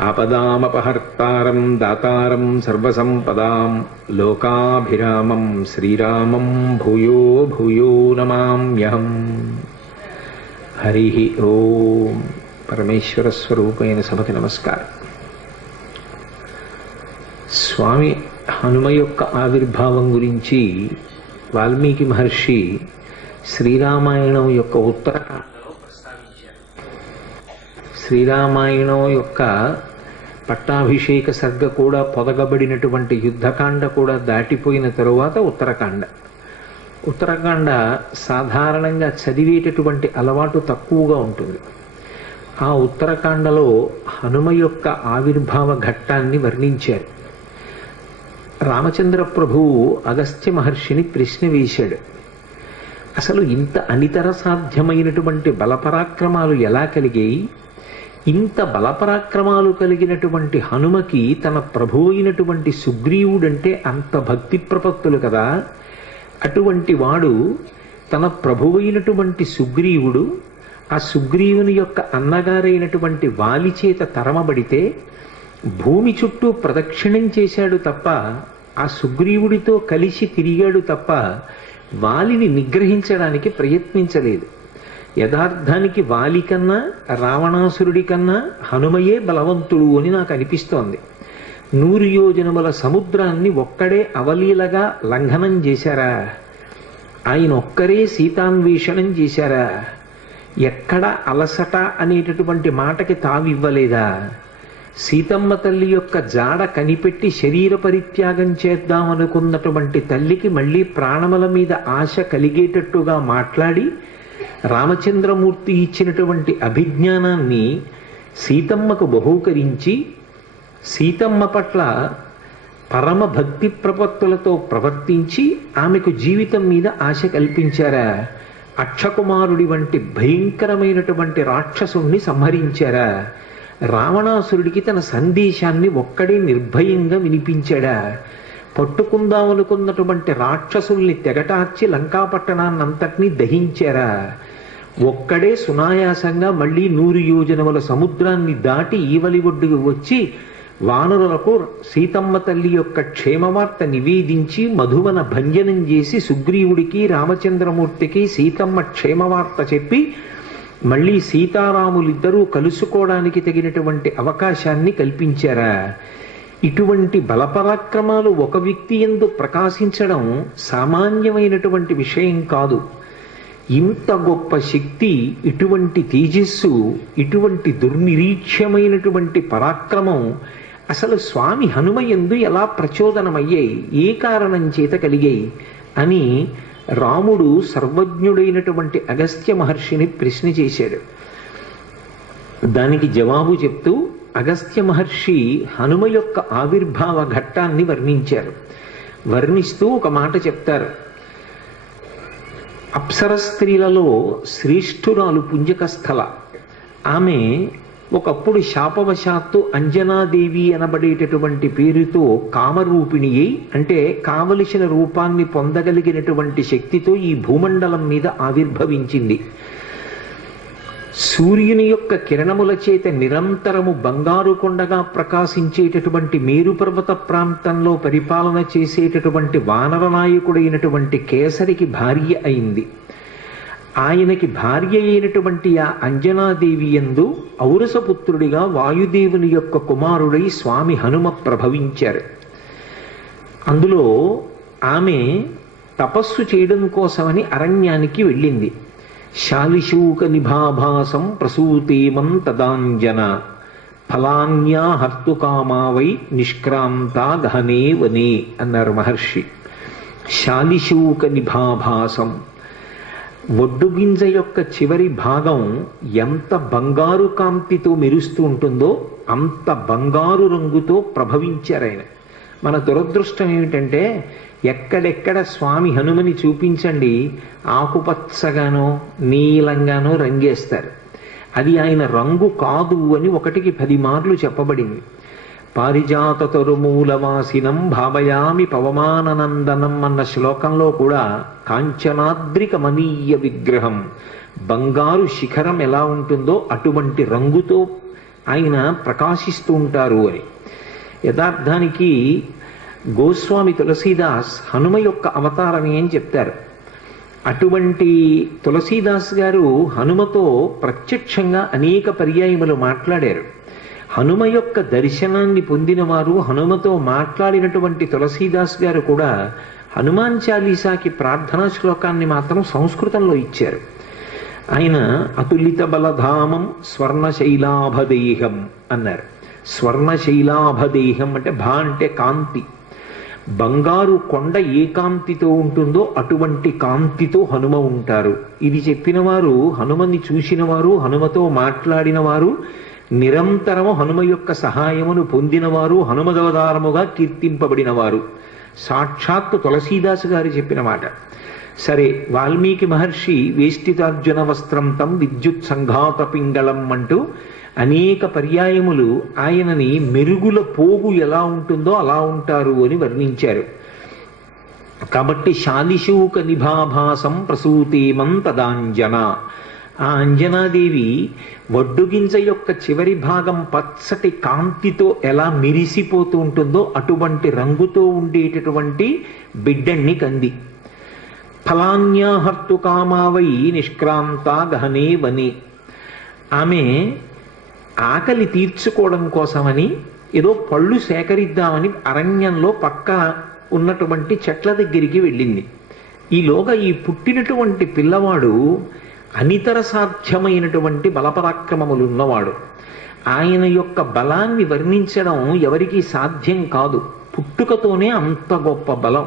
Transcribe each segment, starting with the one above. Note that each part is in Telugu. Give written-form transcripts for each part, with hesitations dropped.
ఆపదామపహర్తారం దాతారం సర్వసంపదాం లోకాభిరామం శ్రీరామం భూయో భూయో నమామ్యహం. హరి ఓం. పరమేశ్వర స్వరూపైన సభకి నమస్కారం. స్వామి హనుమ యొక్క ఆవిర్భావం గురించి వాల్మీకి మహర్షి శ్రీరామాయణం యొక్క ఉత్తరకాండలో ప్రస్తావించారు. శ్రీరామాయణం యొక్క పట్టాభిషేక సర్గ కూడా పొదగబడినటువంటి యుద్ధకాండ కూడా దాటిపోయిన తరువాత ఉత్తరకాండ సాధారణంగా చదివేటటువంటి అలవాటు తక్కువగా ఉంటుంది. ఆ ఉత్తరకాండలో హనుమ యొక్క ఆవిర్భావ ఘట్టాన్ని వర్ణించారు. రామచంద్ర ప్రభువు అగస్త్య మహర్షిని ప్రశ్న వేశాడు. అసలు ఇంత అనితర సాధ్యమైనటువంటి బలపరాక్రమాలు ఎలా కలిగాయి? ఇంత బలపరాక్రమాలు కలిగినటువంటి హనుమకి తన ప్రభు అయినటువంటి సుగ్రీవుడంటే అంత భక్తి ప్రపత్తులు కదా. అటువంటి వాడు తన ప్రభువైనటువంటి సుగ్రీవుడు ఆ సుగ్రీవుని యొక్క అన్నగారైనటువంటి వాలి చేత తరమబడితే భూమి చుట్టూ ప్రదక్షిణం చేశాడు తప్ప, ఆ సుగ్రీవుడితో కలిసి తిరిగాడు తప్ప వాలిని నిగ్రహించడానికి ప్రయత్నించలేదు. యథార్థానికి వాలి కన్నా రావణాసురుడి కన్నా హనుమయే బలవంతుడు అని నాకు అనిపిస్తోంది. 100 యోజనముల సముద్రాన్ని ఒక్కడే అవలీలగా లంఘనం చేశారా? ఆయన ఒక్కరే సీతాన్వేషణం చేశారా? ఎక్కడ అలసట అనేటటువంటి మాటకి తావివ్వలేదా? సీతమ్మ తల్లి యొక్క జాడ కనిపెట్టి శరీర పరిత్యాగం చేద్దామనుకున్నటువంటి తల్లికి మళ్ళీ ప్రాణముల మీద ఆశ కలిగేటట్టుగా మాట్లాడి రామచంద్రమూర్తి ఇచ్చినటువంటి అభిజ్ఞానాన్ని సీతమ్మకు బహూకరించి సీతమ్మ పట్ల పరమ భక్తి ప్రపత్తులతో ప్రవర్తించి ఆమెకు జీవితం మీద ఆశ కల్పించారా? అక్షకుమారుడి వంటి భయంకరమైనటువంటి రాక్షసుణ్ణి సంహరించారా? రావణాసురుడికి తన సందేశాన్ని ఒక్కడే నిర్భయంగా వినిపించాడా? పట్టుకుందామనుకున్నటువంటి రాక్షసుల్ని తెగటార్చి లంకాపట్టణాన్నంతటినీ దహించారా? ఒక్కడే సునాయాసంగా మళ్ళీ 100 యోజనముల సముద్రాన్ని దాటి ఈవలి ఒడ్డుకు వచ్చి వానరులకు సీతమ్మ తల్లి యొక్క క్షేమవార్త నివేదించి మధువన భంజనం చేసి సుగ్రీవుడికి రామచంద్రమూర్తికి సీతమ్మ క్షేమవార్త చెప్పి మళ్ళీ సీతారాములిద్దరూ కలుసుకోవడానికి తగినటువంటి అవకాశాన్ని కల్పించారా? ఇటువంటి బలపరాక్రమాలు ఒక వ్యక్తి యందు ప్రకాశించడం సామాన్యమైనటువంటి విషయం కాదు. ఇంత గొప్ప శక్తి, ఇటువంటి తేజస్సు, ఇటువంటి దుర్నిరీక్ష్యమైనటువంటి పరాక్రమం అసలు స్వామి హనుమ యందు ఎలా ప్రచోదనమయ్యాయి, ఏ కారణం చేత కలిగాయి అని రాముడు సర్వజ్ఞుడైనటువంటి అగస్త్య మహర్షిని ప్రశ్న చేశాడు. దానికి జవాబు చెప్తూ అగస్త్య మహర్షి హనుమ యొక్క ఆవిర్భావ ఘట్టాన్ని వర్ణించారు. వర్ణిస్తూ ఒక మాట చెప్తారు. అప్సర స్త్రీలలో శ్రేష్ఠురాలు పుంజకస్థల. ఆమె ఒకప్పుడు శాపవశాత్తు అంజనాదేవి అనబడేటటువంటి పేరుతో కామరూపిణి అయి, అంటే కావలసిన రూపాన్ని పొందగలిగినటువంటి శక్తితో ఈ భూమండలం మీద ఆవిర్భవించింది. సూర్యుని యొక్క కిరణముల చేత నిరంతరము బంగారు కొండగా ప్రకాశించేటటువంటి మేరు పర్వత ప్రాంతంలో పరిపాలన చేసేటటువంటి వానర నాయకుడైనటువంటి కేసరికి భార్య అయింది. ఆయనకి భార్య అయినటువంటి ఆ అంజనాదేవి యందు ఔరసపుత్రుడిగా వాయుదేవుని యొక్క కుమారుడై స్వామి హనుమ ప్రభవించారు. అందులో ఆమె తపస్సు చేయడం కోసమని అరణ్యానికి వెళ్ళింది. శాలిశూక నిభాభాసం ప్రసూతేమం తదాంజన ఫలాన్యా హర్తుకామావై నిష్క్రాంతా గహనే వనే అన్నారు మహర్షి. శాలిశూక నిభాభాసం, ఒడ్డుగింజ యొక్క చివరి భాగం ఎంత బంగారు కాంతితో మెరుస్తూ ఉంటుందో అంత బంగారు రంగుతో ప్రభవించారాయన. మన దురదృష్టం ఏమిటంటే ఎక్కడెక్కడ స్వామి హనుమని చూపించండి ఆకుపచ్చగానో నీలంగానో రంగేస్తారు. అది ఆయన రంగు కాదు అని 1కి 10 మార్లు చెప్పబడింది. పారిజాత తరుమూలవాసినం భావయామి పవమాననందనం అన్న శ్లోకంలో కూడా కాంచనాద్రికమనీయ విగ్రహం, బంగారు శిఖరం ఎలా ఉంటుందో అటువంటి రంగుతో ఆయన ప్రకాశిస్తూ ఉంటారు అని. యథార్థానికి గోస్వామి తులసీదాస్ హనుమ యొక్క అవతారమే అని చెప్తారు. అటువంటి తులసీదాస్ గారు హనుమతో ప్రత్యక్షంగా అనేక పర్యాయములు మాట్లాడారు. హనుమ యొక్క దర్శనాన్ని పొందినవారు, హనుమతో మాట్లాడినటువంటి తులసీదాస్ గారు కూడా హనుమాన్ చాలీసాకి ప్రార్థనా శ్లోకాన్ని మాత్రం సంస్కృతంలో ఇచ్చారు. ఆయన అతులిత బలధామం స్వర్ణశైలాభదేహం అన్నారు. స్వర్ణశైలాభదేహం అంటే భా అంటే కాంతి. బంగారు కొండ ఏ కాంతితో ఉంటుందో అటువంటి కాంతితో హనుమ ఉంటారు. ఇది చెప్పిన వారు, హనుమని చూసిన వారు, హనుమతో మాట్లాడిన వారు, నిరంతరము హనుమ యొక్క సహాయమును పొందినవారు, హనుమదవతారముగా కీర్తింపబడినవారు. సాక్షాత్తు తులసీదాసు గారు చెప్పిన మాట. సరే, వాల్మీకి మహర్షి వేష్టితార్జున వస్త్రం తం విద్యుత్ సంఘాత పింగళం అంటూ అనేక పర్యాయములు ఆయనని మెరుగుల పోగు ఎలా ఉంటుందో అలా ఉంటారు అని వర్ణించారు. కాబట్టి శాలిశూక నిభాభాసం ప్రసూతేమం తదాంజన. ఆ అంజనాదేవి వడ్డుగింజ యొక్క చివరి భాగం పచ్చటి కాంతితో ఎలా మెరిసిపోతూ ఉంటుందో అటువంటి రంగుతో ఉండేటటువంటి బిడ్డణ్ణి కంది. ఫలాన్యాహర్తు కామావై నిష్క్రాంత గహనే వని. ఆమె ఆకలి తీర్చుకోవడం కోసమని ఏదో పళ్ళు సేకరిద్దామని అరణ్యంలో పక్క ఉన్నటువంటి చెట్ల దగ్గరికి వెళ్ళింది. ఈలోగా ఈ పుట్టినటువంటి పిల్లవాడు అనితర సాధ్యమైనటువంటి బలపరాక్రమములున్నవాడు. ఆయన యొక్క బలాన్ని వర్ణించడం ఎవరికీ సాధ్యం కాదు. పుట్టుకతోనే అంత గొప్ప బలం.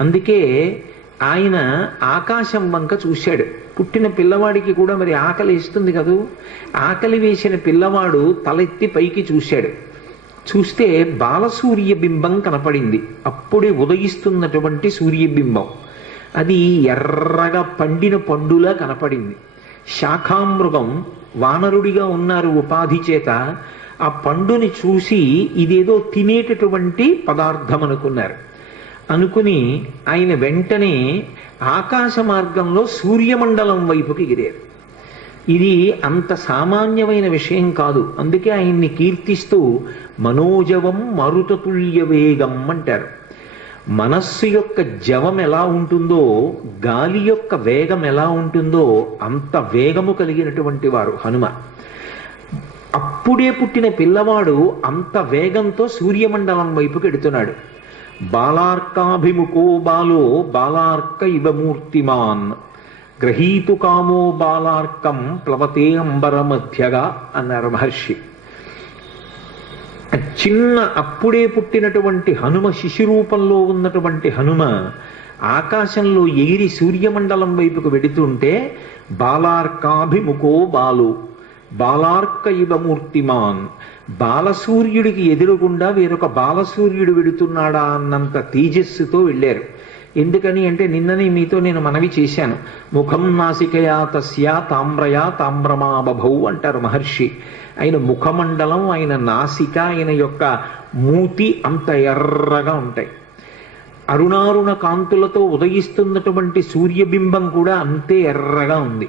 అందుకే ఆయన ఆకాశం వంక చూశాడు. పుట్టిన పిల్లవాడికి కూడా మరి ఆకలి వేస్తుంది కదూ. ఆకలి వేసిన పిల్లవాడు తలెత్తి పైకి చూశాడు. చూస్తే బాలసూర్యబింబం కనపడింది. అప్పుడే ఉదయిస్తున్నటువంటి సూర్యబింబం. అది ఎర్రగా పండిన పండులా కనపడింది. శాఖామృగం వానరుడిగా ఉన్నారు ఉపాధి చేత. ఆ పండుని చూసి ఇదేదో తినేటటువంటి పదార్థం అనుకున్నారు. అనుకుని ఆయన వెంటనే ఆకాశ మార్గంలో సూర్యమండలం వైపుకి ఎగిరారు. ఇది అంత సామాన్యమైన విషయం కాదు. అందుకే ఆయన్ని కీర్తిస్తూ మనోజవం మరుతతుల్య వేగం అంటారు. మనస్సు యొక్క జవం ఎలా ఉంటుందో, గాలి యొక్క వేగం ఎలా ఉంటుందో అంత వేగము కలిగినటువంటి వారు హనుమ. అప్పుడే పుట్టిన పిల్లవాడు అంత వేగంతో సూర్యమండలం వైపుకి ఎడుతున్నాడు. బాలార్కాభిముఖో బాలో బాలార్క ఇవ మూర్తిమాన్ గ్రహీతు కామో బాలార్కం ప్లవతే అంబర మధ్యగా అన్నారు మహర్షి. చిన్న అప్పుడే పుట్టినటువంటి హనుమ, శిశురూపంలో ఉన్నటువంటి హనుమ ఆకాశంలో ఎగిరి సూర్యమండలం వైపుకు వెడుతుంటే బాలార్కాభిముఖో బాలు బాలార్క ఇవ మూర్తిమాన్, బాలసూర్యుడికి ఎదురుగుండా వేరొక బాలసూర్యుడు వెడుతున్నాడా అన్నంత తేజస్సుతో వెళ్ళారు. ఎందుకని అంటే నిన్ననే మీతో నేను మనవి చేశాను. ముఖం నాసికయా తస్యా తామ్రయా తామ్రమాబభౌ అంటారు మహర్షి. ఆయన ముఖమండలం, ఆయన నాసిక, ఆయన యొక్క మూతి అంత ఎర్రగా ఉంటాయి. అరుణారుణ కాంతులతో ఉదయిస్తున్నటువంటి సూర్యబింబం కూడా అంతే ఎర్రగా ఉంది.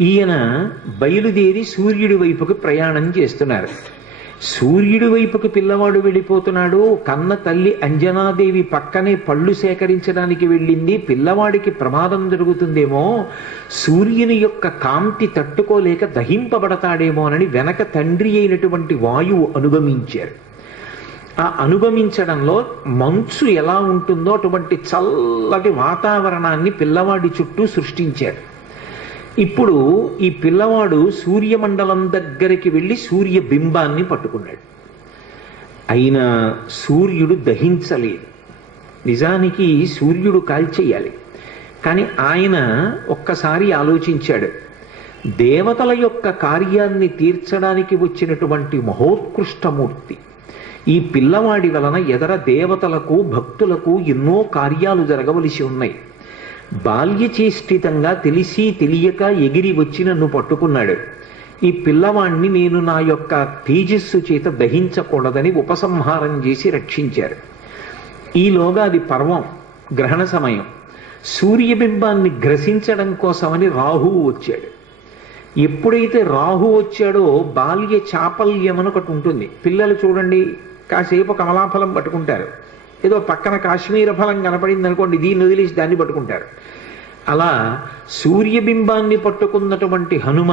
ఈయన బయలుదేరి సూర్యుడి వైపుకి ప్రయాణం చేస్తున్నారు. సూర్యుడి వైపుకి పిల్లవాడు వెళ్ళిపోతున్నాడు. కన్న తల్లి అంజనాదేవి పక్కనే పళ్ళు సేకరించడానికి వెళ్ళింది. పిల్లవాడికి ప్రమాదం జరుగుతుందేమో, సూర్యుని యొక్క కాంతి తట్టుకోలేక దహింపబడతాడేమోనని వెనక తండ్రి అయినటువంటి వాయువు అనుగమించారు. ఆ అనుగమించడంలో మంచు ఎలా ఉంటుందో అటువంటి చల్లటి వాతావరణాన్ని పిల్లవాడి చుట్టూ సృష్టించారు. ఇప్పుడు ఈ పిల్లవాడు సూర్యమండలం దగ్గరికి వెళ్ళి సూర్యబింబాన్ని పట్టుకున్నాడు. అయినా సూర్యుడు దహించలేదు. నిజానికి సూర్యుడు కాల్చేయాలి. కానీ ఆయన ఒక్కసారి ఆలోచించాడు. దేవతల యొక్క కార్యాన్ని తీర్చడానికి వచ్చినటువంటి మహోత్కృష్టమూర్తి ఈ పిల్లవాడి వలన ఎదర దేవతలకు, భక్తులకు ఎన్నో కార్యాలు జరగవలసి ఉన్నాయి. బాల్యచేష్టితంగా తెలిసి తెలియక ఎగిరి వచ్చి నన్ను పట్టుకున్నాడు. ఈ పిల్లవాణ్ణి నేను నా యొక్క తేజస్సు చేత దహించకూడదని ఉపసంహారం చేసి రక్షించారు. ఈలోగా అది పర్వం, గ్రహణ సమయం. సూర్యబింబాన్ని గ్రసించడం కోసమని రాహువు వచ్చాడు. ఎప్పుడైతే రాహు వచ్చాడో బాల్య చాపల్యం అని ఒకటి ఉంటుంది. పిల్లలు చూడండి, కాసేపు కమలాఫలం పట్టుకుంటారు, ఏదో పక్కన కాశ్మీర ఫలం కనపడింది అనుకోండి, దీన్ని వదిలేసి దాన్ని పట్టుకుంటారు. అలా సూర్యబింబాన్ని పట్టుకున్నటువంటి హనుమ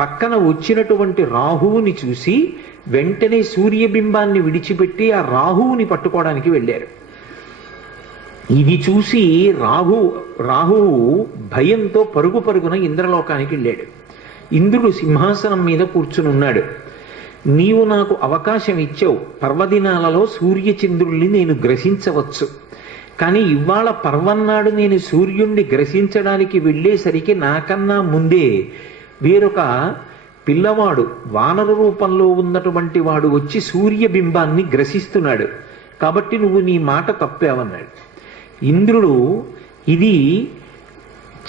పక్కన వచ్చినటువంటి రాహువుని చూసి వెంటనే సూర్యబింబాన్ని విడిచిపెట్టి ఆ రాహువుని పట్టుకోవడానికి వెళ్ళారు. ఇది చూసి రాహువు భయంతో పరుగు పరుగున ఇంద్రలోకానికి వెళ్ళాడు. ఇంద్రుడు సింహాసనం మీద కూర్చుని ఉన్నాడు. నీవు నాకు అవకాశం ఇచ్చావు, పర్వదినాలలో సూర్యచంద్రుల్ని నేను గ్రసించవచ్చు, కానీ ఇవాళ పర్వన్నాడు నేను సూర్యుణ్ణి గ్రసించడానికి వెళ్ళేసరికి నాకన్నా ముందే వేరొక పిల్లవాడు వానర రూపంలో ఉన్నటువంటి వాడు వచ్చి సూర్యబింబాన్ని గ్రసిస్తున్నాడు, కాబట్టి నువ్వు నీ మాట తప్పావన్నాడు. ఇంద్రుడు ఇది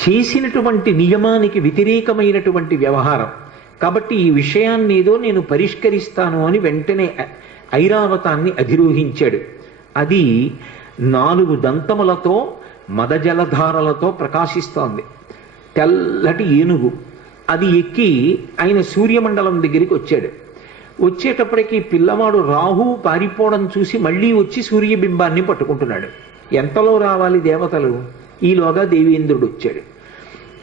చేసినటువంటి నియమానికి వ్యతిరేకమైనటువంటి వ్యవహారం, కాబట్టి ఈ విషయాన్ని ఏదో నేను పరిష్కరిస్తాను అని వెంటనే ఐరావతాన్ని అధిరోహించాడు. అది 4 దంతములతో మదజలధారలతో ప్రకాశిస్తోంది, తెల్లటి ఏనుగు. అది ఎక్కి ఆయన సూర్యమండలం దగ్గరికి వచ్చాడు. వచ్చేటప్పటికి పిల్లవాడు రాహువు పారిపోవడం చూసి మళ్ళీ వచ్చి సూర్యబింబాన్ని పట్టుకుంటున్నాడు. ఎంతలో రావాలి దేవతలు, ఈలోగా దేవేంద్రుడు వచ్చాడు.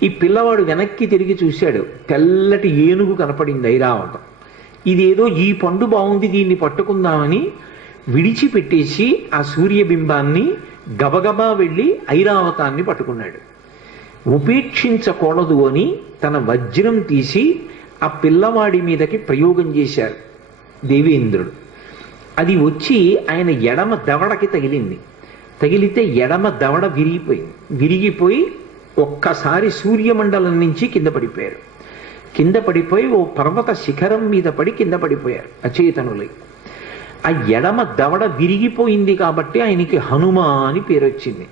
ఈ పిల్లవాడు వెనక్కి తిరిగి చూశాడు, తెల్లటి ఏనుగు కనపడింది ఐరావతం. ఇదేదో ఈ పండు బాగుంది, దీన్ని పట్టుకుందామని విడిచిపెట్టేసి ఆ సూర్యబింబాన్ని గబగబా వెళ్ళి ఐరావతాన్ని పట్టుకున్నాడు. ఉపేక్షించకూడదు అని తన వజ్రం తీసి ఆ పిల్లవాడి మీదకి ప్రయోగం చేశారు దేవేంద్రుడు. అది వచ్చి ఆయన ఎడమ దవడకి తగిలింది. తగిలితే ఎడమ దవడ విరిగిపోయి ఒక్కసారి సూర్యమండలం నుంచి కింద పడిపోయారు. కింద పడిపోయి ఓ పర్వత శిఖరం మీద పడి కింద పడిపోయారు అచేతనులై. ఆ ఎడమ దవడ విరిగిపోయింది కాబట్టి ఆయనకి హనుమ అని పేరు వచ్చింది.